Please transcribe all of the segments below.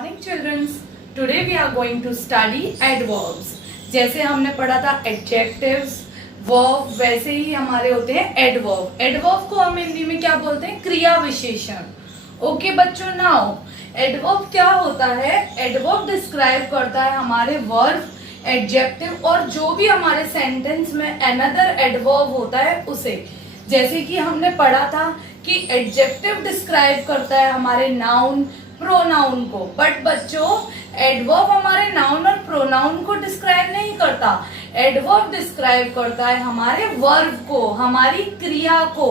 morning childrens. Today we are going to study adverbs. जैसे हमने पढ़ा था adjectives, verb, वैसे ही हमारे होते हैं adverb. Adverb को हम हिंदी में क्या बोलते हैं? क्रिया विशेषण. ओके बच्चों, नाउ adverb क्या होता है? adverb डिस्क्राइब करता है हमारे verb, adjective और जो भी हमारे सेंटेंस में another adverb होता है उसे. जैसे कि हमने पढ़ा था कि एडजेक्टिव डिस्क्राइब करता है हमारे नाउन प्रोनाउन को, बट बच्चों एडवर्ब हमारे नाउन और प्रोनाउन को डिस्क्राइब नहीं करता. एडवर्ब डिस्क्राइब करता है हमारे वर्ब को, हमारी क्रिया को.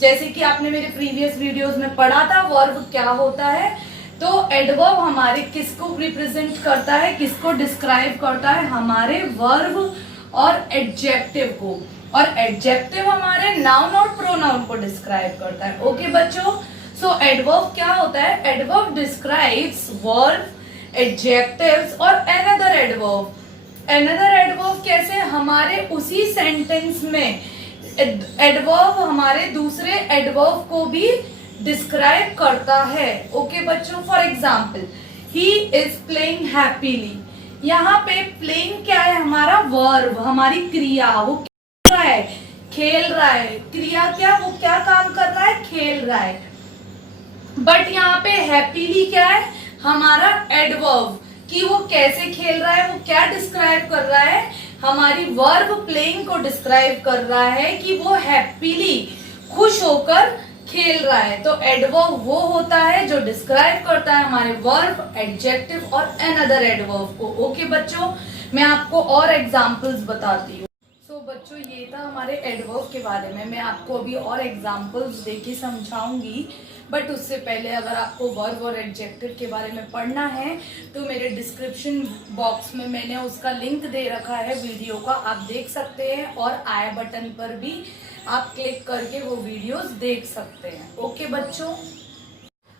जैसे कि आपने मेरे प्रीवियस वीडियोस में पढ़ा था वर्ब क्या होता है. तो एडवर्ब हमारे किसको रिप्रेजेंट करता है, किसको डिस्क्राइब करता है? हमारे वर्ब और एडजेक्टिव को. और एडजेक्टिव हमारे नाउन और प्रोनाउन को डिस्क्राइब करता है. ओके बच्चों, सो एडवर्ब क्या होता है? एडवर्ब डिस्क्राइब्स वर्ब, एडजेक्टिव्स और अनदर एडवर्ब. अनदर एडवर्ब कैसे? हमारे उसी सेंटेंस में एडवर्ब हमारे दूसरे एडवर्ब को भी डिस्क्राइब करता है. ओके बच्चों, for example he is playing happily. यहाँ पे प्लेइंग क्या है? हमारा वर्ब, हमारी क्रिया. वो है खेल रहा है. क्रिया क्या? वो क्या काम कर रहा है? खेल रहा है. बट यहाँ पे हैप्पीली क्या है? हमारा एडवर्ब कि वो कैसे खेल रहा है, वो क्या डिस्क्राइब कर रहा है? हमारी वर्ब प्लेइंग को डिस्क्राइब कर रहा है कि वो हैप्पीली खुश होकर खेल रहा है. तो एडवर्ब वो होता है जो डिस्क्राइब करता है हमारे वर्ब, एडजेक्टिव और अनदर एडवर्ब को. ओके बच्चों, मैं आपको और एग्जांपल्स बताती हूँ. बच्चों ये था हमारे एडवर्ब के बारे में. मैं आपको अभी और एग्जांपल्स देके समझाऊंगी, बट उससे पहले अगर आपको वर्ब और एडजेक्टिव के बारे में पढ़ना है तो मेरे डिस्क्रिप्शन बॉक्स में मैंने उसका लिंक दे रखा है वीडियो का, आप देख सकते हैं. और आई बटन पर भी आप क्लिक करके वो वीडियोस देख सकते हैं. ओके बच्चों,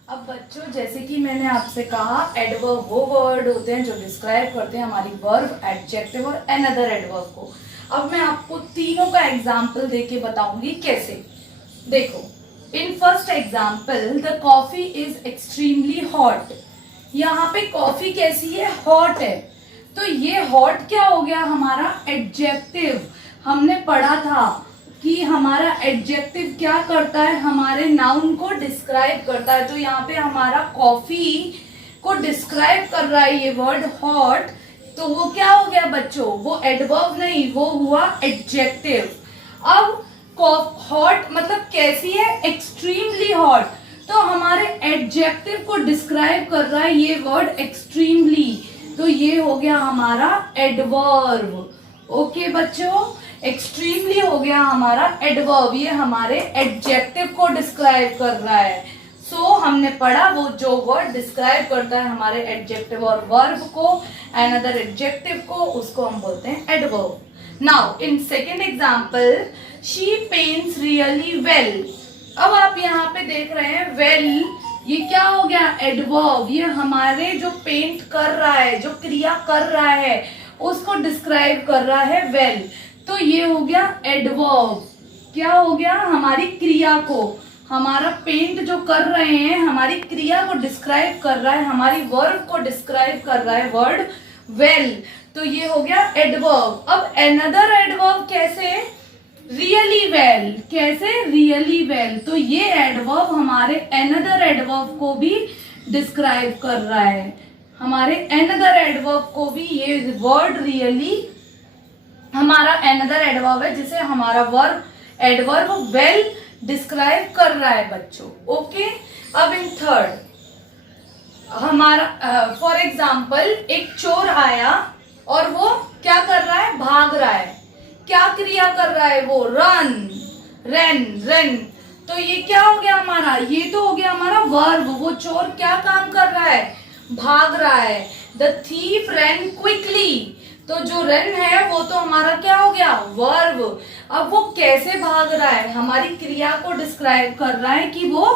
अब बच्चों जैसे कि मैंने आपसे कहा एडवर्ब वो वर्ड होते हैं जो डिस्क्राइब करते हैं हमारी वर्ब, एडजेक्टिव और अनदर एडवर्ब को. अब मैं आपको तीनों का एग्जाम्पल देके बताऊंगी कैसे. देखो, in first example the coffee is extremely hot. यहाँ पे कॉफी कैसी है? हॉट है. तो ये हॉट क्या हो गया? हमारा एडजेक्टिव. हमने पढ़ा था कि हमारा एडजेक्टिव क्या करता है? हमारे नाउन को डिस्क्राइब करता है. तो यहाँ पे हमारा कॉफी को डिस्क्राइब कर रहा है ये वर्ड हॉट. तो वो क्या हो गया बच्चों? वो एडवर्ब नहीं, वो हुआ एडजेक्टिव. अब हॉट मतलब कैसी है? Extremely hot. तो हमारे एडजेक्टिव को डिस्क्राइब कर रहा है ये वर्ड एक्सट्रीमली. तो ये हो गया हमारा एडवर्ब. ओके बच्चों, एक्सट्रीमली हो गया हमारा एडवर्ब. ये हमारे एडजेक्टिव को डिस्क्राइब कर रहा है. हमने पढ़ा वो जो वर्ड डिस्क्राइब करता है हमारे एडजेक्टिव और वर्ब को, अनदर एडजेक्टिव को, उसको हम बोलते हैं adverb. Now in second example she paints really well. अब आप यहाँ पे देख रहे हैं वेल, ये क्या हो गया? एडवर्ब. ये हमारे जो पेंट कर रहा है, जो क्रिया कर रहा है, उसको डिस्क्राइब कर रहा है वेल. तो ये हो गया एडवर्ब. क्या हो गया? हमारी क्रिया को, हमारा पेंट जो कर रहे हैं हमारी क्रिया को डिस्क्राइब कर रहा है, हमारी वर्ब को डिस्क्राइब कर रहा है वर्ड वेल. तो ये हो गया एडवर्ब. अब अनदर एडवर्ब कैसे? Really well. कैसे? Really well. तो ये एडवर्ब हमारे अनदर एडवर्ब को भी डिस्क्राइब कर रहा है. हमारे अनदर एडवर्ब को भी ये वर्ड रियली हमारा अनदर एडवर्ब है जिसे हमारा वर्ब एडवर्ब वेल डिस्क्राइब कर रहा है बच्चों. ओके, अब इन थर्ड हमारा फॉर एग्जाम्पल एक चोर आया और वो क्या कर रहा है? भाग रहा है. क्या क्रिया कर रहा है वो? Run, run, run. तो ये क्या हो गया हमारा? ये तो हो गया हमारा वर्ब. वो चोर क्या काम कर रहा है? भाग रहा है. The thief run quickly. तो जो रन है वो तो हमारा क्या हो गया? वर्ब. अब वो कैसे भाग रहा है? हमारी क्रिया को डिस्क्राइब कर रहा है कि वो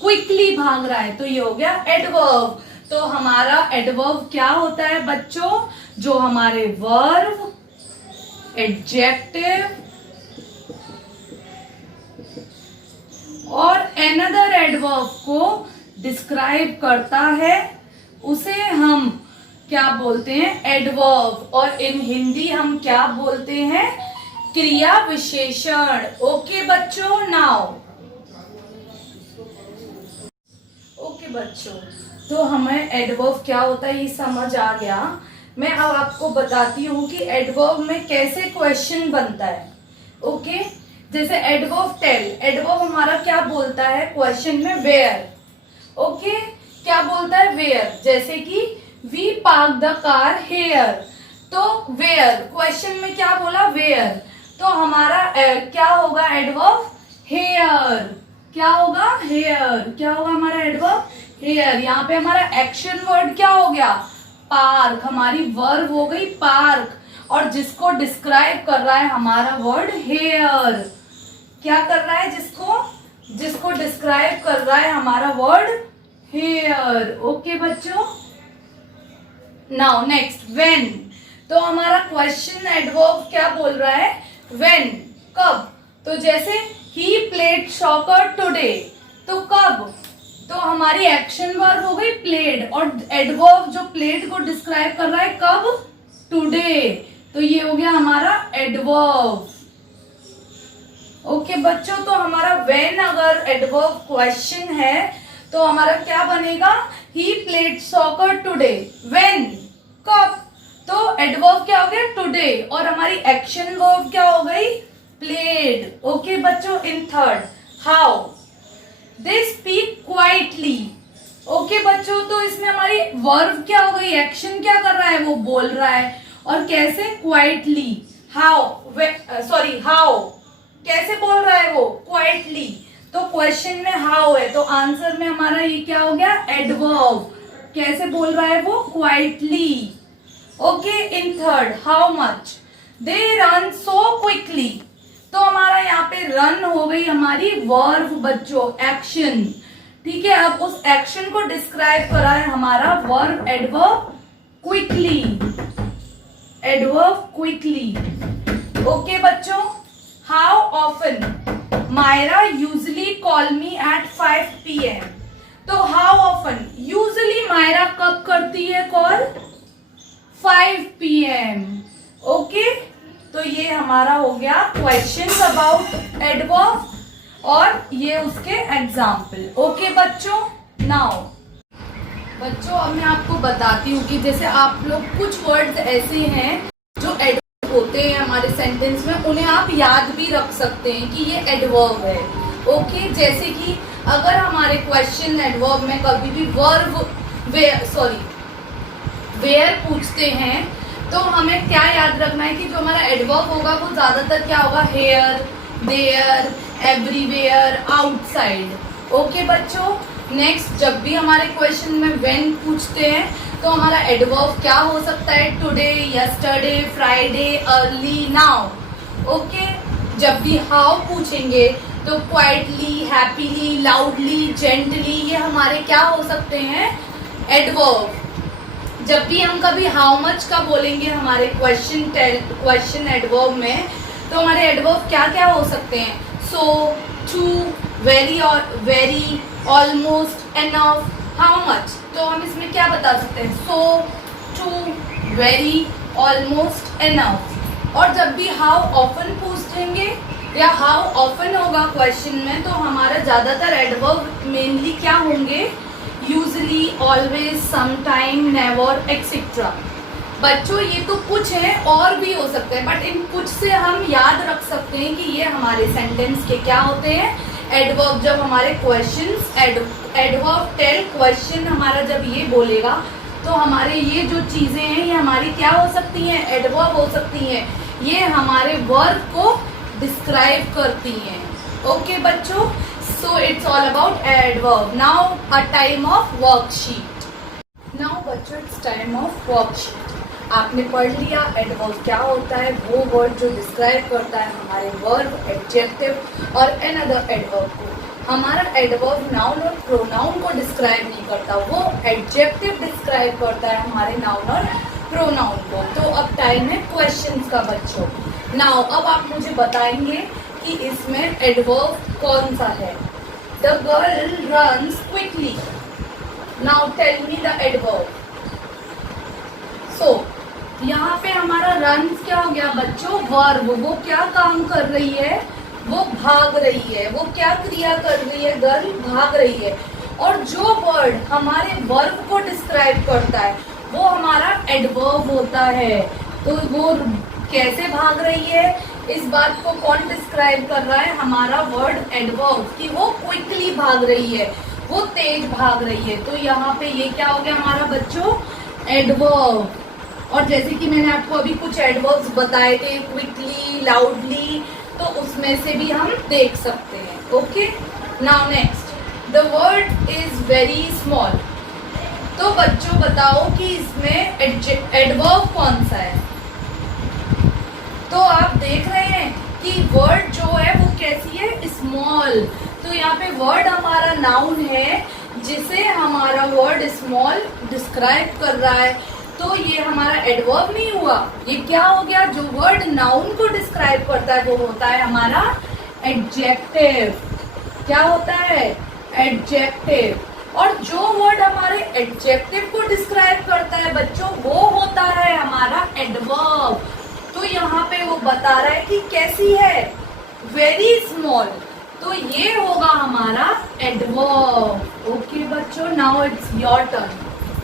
क्विकली भाग रहा है. तो ये हो गया एडवर्ब. तो हमारा एडवर्ब क्या होता है बच्चों? जो हमारे वर्ब, एडजेक्टिव और अनदर एडवर्ब को डिस्क्राइब करता है उसे हम क्या बोलते हैं, एडवर्ब, और इन हिंदी हम क्या बोलते हैं, क्रिया विशेषण। ओके बच्चों, नाउ ओके बच्चों, तो हमें एडवर्ब क्या होता है ये समझ आ गया। मैं अब आपको बताती हूँ कि एडवर्ब में कैसे क्वेश्चन बनता है। ओके, जैसे एडवर्ब टेल, एडवर्ब हमारा क्या बोलता है क्वेश्चन में, वेयर। ओके, क्या बोलता है, वेयर। जैसे कि we park the car here, तो वेयर क्वेश्चन में क्या बोला, वेयर, तो हमारा क्या होगा एडवर्ब, हेयर। क्या होगा, हेयर। क्या होगा हमारा एडवर्ब, हेयर। यहाँ पे हमारा एक्शन वर्ड क्या हो गया, पार्क, हमारी वर्ब हो गई पार्क, और जिसको डिस्क्राइब कर रहा है हमारा वर्ड हेयर। क्या कर रहा है, जिसको डिस्क्राइब कर रहा है हमारा वर्ड हेयर। ओके बच्चों, नाउ नेक्स्ट व्हेन, तो हमारा क्वेश्चन एडवर्ब क्या बोल रहा है, व्हेन, कब। तो जैसे ही प्लेड सॉकर टुडे, तो कब, तो हमारी एक्शन वर्ब हो गई प्लेड, और एडवर्ब जो प्लेड को डिस्क्राइब कर रहा है कब, टुडे, तो ये हो गया हमारा एडवर्ब। ओके बच्चों, तो हमारा व्हेन अगर एडवर्ब क्वेश्चन है तो हमारा क्या बनेगा, he played soccer today, when, कब, तो एडवर्ब क्या हो गया, टुडे, और हमारी एक्शन वर्ब क्या हो गई, प्लेड। ओके बच्चों, in third, how, they speak quietly. Okay बच्चों, तो इसमें हमारी वर्ब क्या हो गई, एक्शन क्या कर रहा है, वो बोल रहा है, और कैसे, क्वाइटली। हाउ, सॉरी हाउ, कैसे बोल रहा है वो, क्वाइटली, तो क्वेश्चन में हाउ है, तो आंसर में हमारा ये क्या हो गया, एडवर्ब। कैसे बोल रहा है वो, quietly. Okay, in third, how much, they run so quickly, तो हमारा यहाँ पे रन हो गई हमारी वर्ब बच्चों, एक्शन। ठीक है, अब उस एक्शन को डिस्क्राइब करा है हमारा verb adverb quickly, adverb quickly. Okay बच्चों, how often, Myra usually call me at 5 PM, तो हाउ ऑफन, यूजली मायरा कब करती है कॉल, 5 PM। ओके, तो ये हमारा हो गया क्वेश्चन अबाउट एडवर्ब, और ये उसके एग्जाम्पल। ओके बच्चों, नाउ बच्चों अब मैं आपको बताती हूँ कि जैसे आप लोग कुछ वर्ड्स ऐसे हैं जो एडवर्ब होते हैं हमारे सेंटेंस में, उन्हें आप याद भी रख सकते हैं कि ये एडवर्ब है। ओके, जैसे कि अगर हमारे क्वेश्चन एडवर्ब में कभी भी वर्ब वेयर पूछते हैं, तो हमें क्या याद रखना है कि जो हमारा एडवर्ब होगा वो ज्यादातर क्या होगा, here, there, everywhere, outside. Okay बच्चों, नेक्स्ट, जब भी हमारे क्वेश्चन में व्हेन पूछते हैं तो हमारा एडवर्ब क्या हो सकता है, today, yesterday, Friday, early, now. Okay, जब भी हाउ पूछेंगे तो क्वाइटली, हैप्पीली, लाउडली, जेंटली, ये हमारे क्या हो सकते हैं, एडवर्ब। जब भी हम कभी हाउ मच का बोलेंगे हमारे क्वेश्चन एडवर्ब में, तो हमारे एडवर्ब क्या क्या हो सकते हैं, सो, टू, वेरी और very, almost, enough, how much, तो हम इसमें क्या बता सकते हैं, सो, टू, वेरी, ऑलमोस्ट, एनफ। और जब भी हाउ ऑफन पूछेंगे या हाउ ऑफन होगा क्वेश्चन में, तो हमारा ज्यादातर एडवर्ब मेनली क्या होंगे, usually, always, sometime, never, etcetera. बच्चों ये तो कुछ है, और भी हो सकते हैं, बट इन कुछ से हम याद रख सकते हैं कि ये हमारे सेंटेंस के क्या होते हैं, एडवर्ब। जब हमारे क्वेश्चंस एडवर्ब टेल क्वेश्चन हमारा जब ये बोलेगा, तो हमारे ये जो चीजें हैं ये हमारी क्या हो सकती हैं, एडवर्ब हो सकती हैं, ये हमारे वर्ब को डिस्क्राइब करती हैं। ओके बच्चों, so it's all about adverb. Now a time of worksheet. Now बच्चों it's time of worksheet. आपने पढ़ लिया एडवर्ब क्या होता है, वो वर्ड जो डिस्क्राइब करता है हमारे वर्ब, एडजेक्टिव और अनदर एडवर्ब को। हमारा एडवर्ब नाउन और प्रोनाउन को डिस्क्राइब नहीं करता, वो एडजेक्टिव डिस्क्राइब करता है हमारे नाउन और प्रोनाउन को। तो अब टाइम है क्वेश्चंस का बच्चों। नाउ अब आप मुझे बताएंगे कि इसमें एडवर्ब कौन सा है। The girl runs quickly. Now tell me the adverb. सो यहाँ पे हमारा रन क्या हो गया बच्चों, वर्ब। वो क्या काम कर रही है, वो भाग रही है। वो क्या क्रिया कर रही है, गर्ल भाग रही है। और जो वर्ड हमारे वर्ब को डिस्क्राइब करता है वो हमारा एडवर्ब होता है। तो वो कैसे भाग रही है, इस बात को कौन डिस्क्राइब कर रहा है, हमारा वर्ड एडवर्ब, कि वो क्विकली भाग रही है, वो तेज भाग रही है। तो यहाँ पे ये क्या हो गया हमारा बच्चों, एडवर्ब। और जैसे कि मैंने आपको अभी कुछ एडवर्ब्स बताए थे, क्विकली, लाउडली, तो उसमें से भी हम देख सकते हैं। Okay, now next, the word is very small. तो बच्चों बताओ कि इसमें एडवर्ब कौन सा है। तो आप देख रहे हैं कि वर्ड जो है वो कैसी है, स्मॉल। तो यहाँ पे वर्ड हमारा नाउन है जिसे हमारा वर्ड स्मॉल डिस्क्राइब कर रहा है। तो ये हमारा एडवर्ब नहीं हुआ, ये क्या हो गया, जो वर्ड नाउन को डिस्क्राइब करता है वो होता है हमारा एडजेक्टिव। क्या होता है, एडजेक्टिव। और जो वर्ड हमारे एडजेक्टिव को डिस्क्राइब करता है बच्चों वो होता है हमारा एडवर्ब। तो यहाँ पे वो बता रहा है कि कैसी है, वेरी स्मॉल। तो ये होगा हमारा एडवर्ब। ओके बच्चों, नाउ इट्स योर टर्न।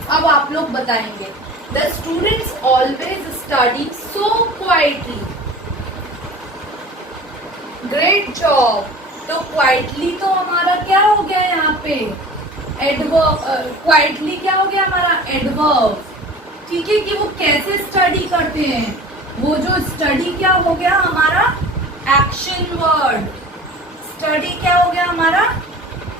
अब आप लोग बताएंगे, the students always study so quietly. Great job. तो क्वाइटली तो हमारा क्या हो गया यहाँ पे, एडवर्ब। क्वाइटली क्या हो गया हमारा, एडवर्ब। ठीक है, कि वो कैसे स्टडी करते हैं, वो जो स्टडी क्या हो गया हमारा, एक्शन वर्ड। स्टडी क्या हो गया हमारा,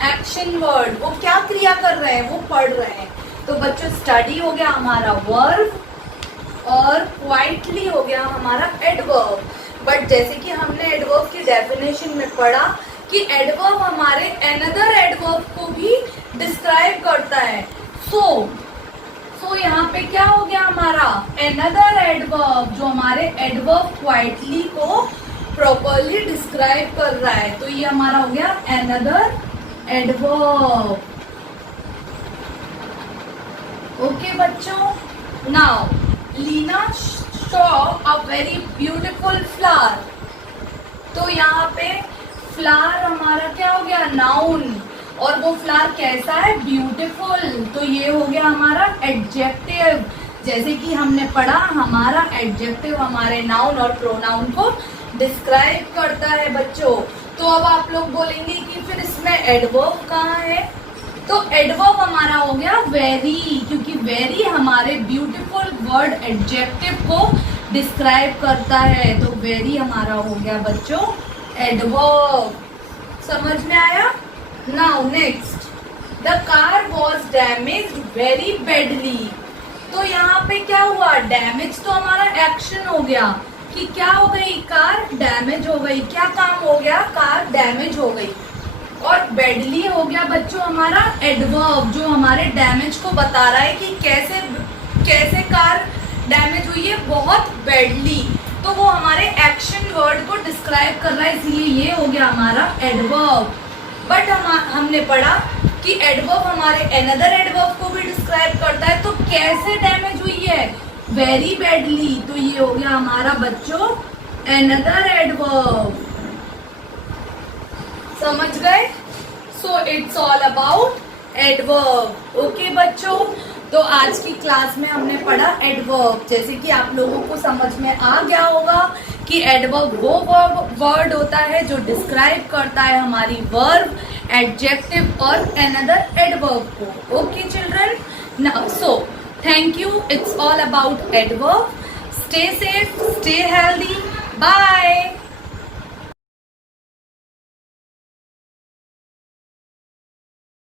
एक्शन वर्ड। वो क्या क्रिया कर रहे हैं, वो पढ़ रहे हैं। तो बच्चों स्टडी हो गया हमारा वर्ब और क्वाइटली हो गया हमारा एडवर्ब। बट जैसे कि हमने एडवर्ब की डेफिनेशन में पढ़ा कि एडवर्ब हमारे अनदर एडवर्ब को भी डिस्क्राइब करता है। सो यहाँ पे क्या हो गया हमारा, अनदर एडवर्ब, जो हमारे एडवर्ब क्वाइटली को प्रॉपरली डिस्क्राइब कर रहा है। तो ये हमारा हो गया अनदर एडवर्ब। ओके बच्चों, now Leena saw a very beautiful flower. तो यहाँ पे फ्लावर हमारा क्या हो गया, नाउन। और वो फ्लावर कैसा है, ब्यूटीफुल। तो ये हो गया हमारा एडजेक्टिव। जैसे कि हमने पढ़ा हमारा एडजेक्टिव हमारे नाउन और प्रोनाउन को डिस्क्राइब करता है बच्चों। तो अब आप लोग बोलेंगे कि फिर इसमें एडवर्ब कहाँ है। तो एडवर्ब हमारा हो गया वेरी, क्योंकि वेरी हमारे ब्यूटीफुल वर्ड एडजेक्टिव को डिस्क्राइब करता है। तो वेरी हमारा हो गया बच्चों एडवर्ब। समझ में आया। Now next, the car was damaged very badly. तो यहाँ पे क्या हुआ, डैमेज तो हमारा एक्शन हो गया कि क्या हो गई, कार डैमेज हो गई। क्या काम हो गया, कार डैमेज हो गई। और बैडली हो गया बच्चों हमारा एडवर्ब, जो हमारे डैमेज को बता रहा है कि कैसे कार डैमेज हुई है, बहुत बैडली। तो वो हमारे एक्शन वर्ड को डिस्क्राइब कर रहा है, इसलिए ये हो गया हमारा एडवर्ब। बट हमने पढ़ा कि एडवर्ब हमारे अनदर एडवर्ब को भी डिस्क्राइब करता है। तो कैसे डैमेज हुई है, वेरी बैडली। तो ये हो गया हमारा बच्चों अनदर एडवर्ब। समझ गए। So it's all about adverb. Okay बच्चों, तो आज की क्लास में हमने पढ़ा एडवर्ब। जैसे कि आप लोगों को समझ में आ गया होगा कि एडवर्ब वो वर्ड होता है जो डिस्क्राइब करता है हमारी वर्ब, एडजेक्टिव और अनदर एडवर्ब को। Okay children, now so thank you. It's all about adverb. Stay safe, stay healthy, bye.